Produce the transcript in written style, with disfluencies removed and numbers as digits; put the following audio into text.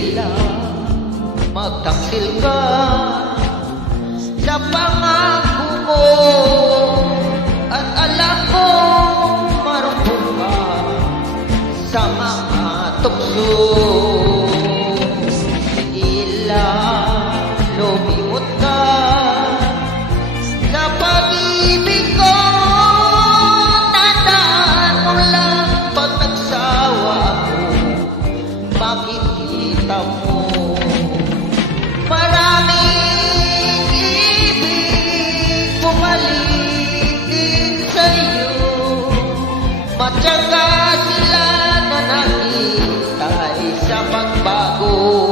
Sigila, magtaksil ka sa pangako mo. At alam ko, marupong ka sa mga tukso. Sigila, lumimot ka sa pag-ibig ko. Tandaan mo lang pag nagsawa ako, makikita mo maraming ibig bumalik din sa'yo. Matyaga sila na naghihintay sa pagbago.